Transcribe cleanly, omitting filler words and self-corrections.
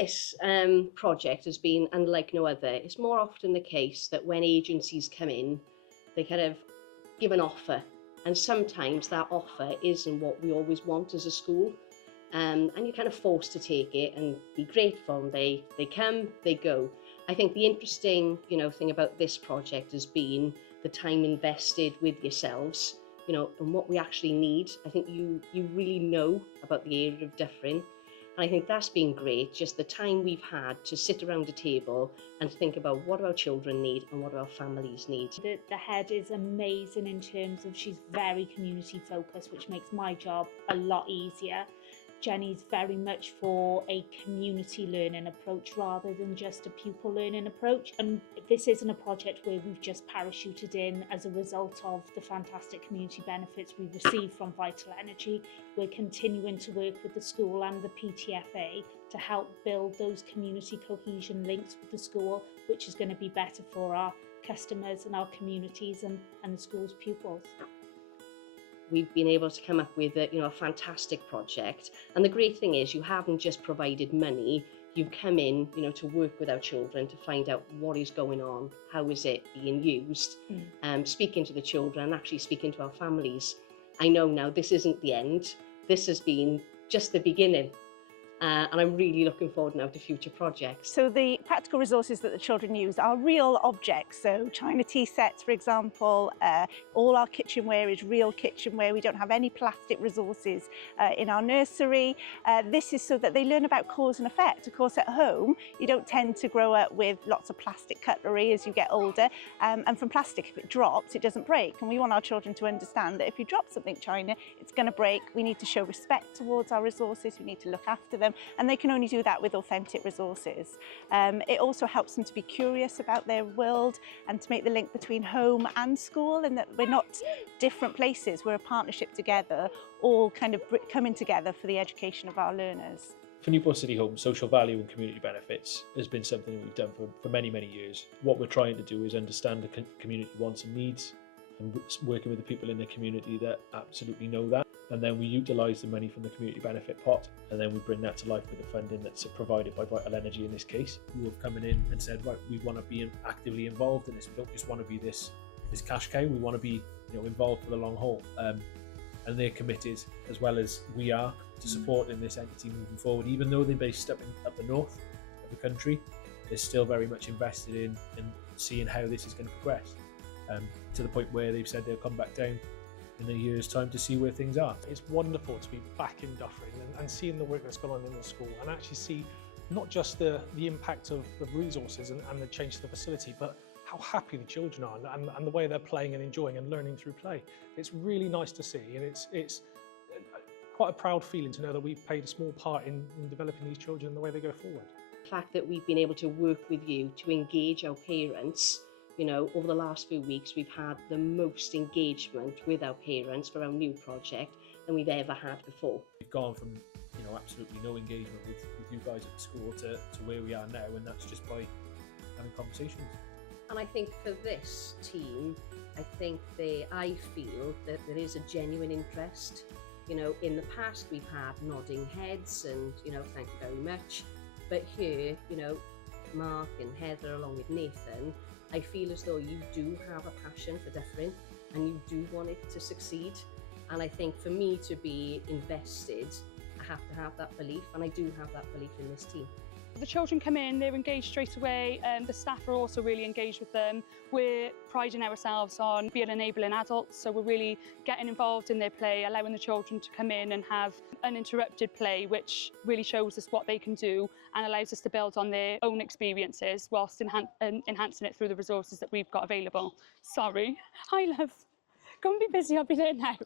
This project has been unlike no other. It's more often the case that when agencies come in, they kind of give an offer, and sometimes that offer isn't what we always want as a school. And you're kind of forced to take it and be grateful. And they come, they go. I think the interesting, thing about this project has been the time invested with yourselves, and what we actually need. I think you really know about the area of Dyffryn. And I think that's been great, just the time we've had to sit around a table and think about what our children need and what our families need. The head is amazing in terms of she's very community focused, which makes my job a lot easier. Jenny's very much for a community learning approach rather than just a pupil learning approach. And this isn't a project where we've just parachuted in as a result of the fantastic community benefits we've received from Vital Energi. We're continuing to work with the school and the PTFA to help build those community cohesion links with the school, which is going to be better for our customers and our communities and the school's pupils. We've been able to come up with a fantastic project, and the great thing is you haven't just provided money, you've come in to work with our children to find out what is going on, how is it being used, speaking to the children and actually speaking to our families. I know now this isn't the end, this has been just the beginning. And I'm really looking forward now to future projects. So the practical resources that the children use are real objects. So china tea sets, for example, all our kitchenware is real kitchenware. We don't have any plastic resources in our nursery. This is so that they learn about cause and effect. Of course, at home, you don't tend to grow up with lots of plastic cutlery as you get older. And from plastic, if it drops, it doesn't break. And we want our children to understand that if you drop something china, it's going to break. We need to show respect towards our resources. We need to look after them. And they can only do that with authentic resources. It also helps them to be curious about their world and to make the link between home and school, and that we're not different places, we're a partnership together, all kind of coming together for the education of our learners. For Newport City Home, social value and community benefits has been something we've done for many, many years. What we're trying to do is understand the community wants and needs, and working with the people in the community that absolutely know that. And then we utilise the money from the community benefit pot, and then we bring that to life with the funding that's provided by Vital Energi in this case, who have come in and said, right, we want to be actively involved in this. We don't just want to be this cash cow, we want to be involved for the long haul. And they're committed, as well as we are, to supporting this entity moving forward. Even though they're based up the north of the country, they're still very much invested in seeing how this is going to progress, to the point where they've said they'll come back down in a year's time to see where things are. It's wonderful to be back in Dyffryn and seeing the work that's gone on in the school, and actually see not just the impact of the resources and the change to the facility, but how happy the children are and the way they're playing and enjoying and learning through play. It's really nice to see, and it's quite a proud feeling to know that we've played a small part in developing these children and the way they go forward. The fact that we've been able to work with you to engage our parents, over the last few weeks, we've had the most engagement with our parents for our new project than we've ever had before. We've gone from absolutely no engagement with you guys at the school to where we are now, and that's just by having conversations. And I think for this team, I feel that there is a genuine interest. In the past we've had nodding heads and thank you very much, but here Mark and Heather along with Nathan, I feel as though you do have a passion for Dyffryn and you do want it to succeed. And I think for me to be invested, I have to have that belief, and I do have that belief in this team. The children come in, they're engaged straight away, the staff are also really engaged with them. We're priding ourselves on being enabling adults, so we're really getting involved in their play, allowing the children to come in and have uninterrupted play, which really shows us what they can do and allows us to build on their own experiences whilst enhancing it through the resources that we've got available. Sorry. Hi, love. Go and be busy, I'll be there now.